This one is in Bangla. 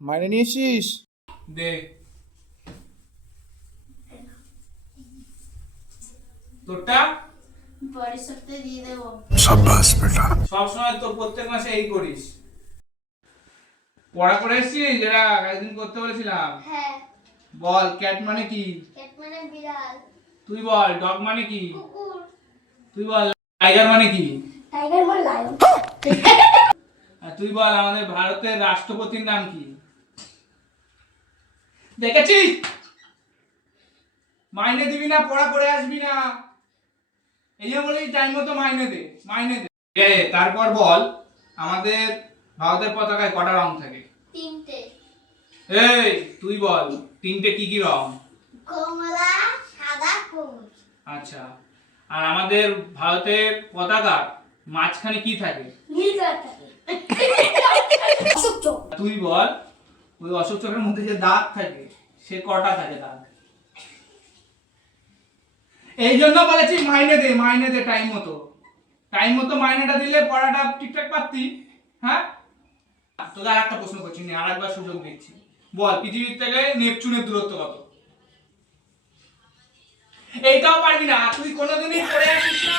মাইনে নিয়েছিস? দে। তোরটা পরের সপ্তাহে দিয়ে দেবো। সাব্বাস বেটা। সবসময় তো প্রত্যেক মাসে এই করিস। পড়া করে এসেছিস যেটা একদিন করতে বলেছিলাম? হ্যাঁ। বল ক্যাট মানে কি? ক্যাট মানে বিড়াল। তুই বল ডগ মানে কি? কুকুর। তুই বল টাইগার মানে কি? টাইগার মানে লায়ন। আর তুই বল আমাদের ভারতের রাষ্ট্রপতির নাম কি? দেখেছিস? মাইনে দিবি না, পড়া করে আসবি না। এই যে বলি টাইম মতো মাইনে দে, মাইনে দে। তারপর বল আমাদের ভারতের পতাকায় কটা রং থাকে? 3টে। এই তুই বল 3টে কি কি রং? কমলা, সাদা, সবুজ। আচ্ছা, আর আমাদের ভারতের পতাকার মাঝখানে কি থাকে? নীল কালার থাকে। অশোক চক্র। তুই বল ওই অশোক চক্রের মধ্যে যে দাগ থাকে সে কটা থাকে দাগ? এই জন্য বলেছি মাইনে দে টাইম মতো। টাইম মতো মাইনেটা দিলে পড়াটা ঠিকঠাক পারতি। হ্যাঁ, তোকে আর একটা প্রশ্ন করছি, আর একবার সুযোগ দিচ্ছি। বল পৃথিবীর থেকে নেপচুনের দূরত্ব কত? এইটাও পারবি না তুই, কোনোদিনই পড়ে আসিস না,